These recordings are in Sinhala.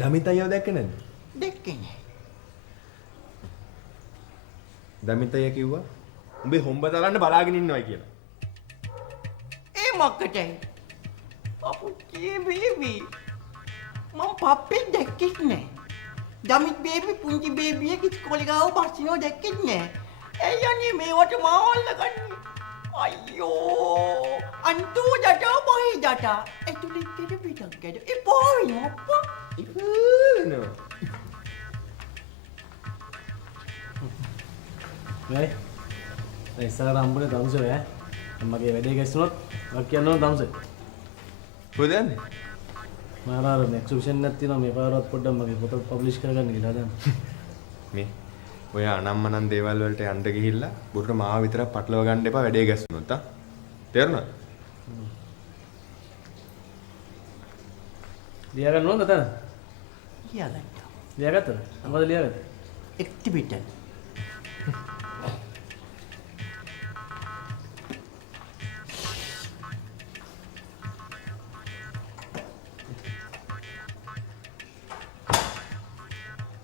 දමිත අයියව දැක්කේ නැද්ද? දැක්කේ නෑ. දමිත අයියා කිව්වා උඹේ හොම්බ තරන්න බලාගෙන ඉන්නවයි කියලා. ඒ මොකටද? අපුච්චි බේබි. මම පප්පේ දැක්කේ නෑ. දමිත් බේබි පුංචි බේබියෙක් ඉස්කෝලේ ගාව බස්සිනව දැක්කේ නෑ. ඇයි අනේ මේවට මාවල්ල ගන්නේ? අයියෝ! අන්තෝ ජටා පහේ ජටා. එතුලින් කෙඩ පිටක් ගැද. එපා වෙනවා අප්පා. ඉතින් නෑ ඉස්සරහට හම්බුනේ දම්සෝ ඈ මගේ වැඩේ ගැස්සුනොත් මම කියන්න ඕන දම්සෝ කොහෙද යන්නේ? මම අර එක්සිබිෂන් එකක් තියෙනවා මේ පාරවත් පොඩ්ඩක් මගේ පොත පබ්ලිෂ් කරගන්න කියලා හදන්න මේ ඔය අනම්මනම් දේවල් වලට යන්න ගිහිල්ලා බුරුට මාව විතරක් පටලව ගන්න එපා වැඩේ ගැස්සුනොත් ආ තේරුණාද? ලියා ගන්න ඕනද තන? ලියාගත්තා. ලියාගත්තද? මොකද ලියාගත්තේ? එක්ටිබිටන්.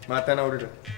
මාතන උඩට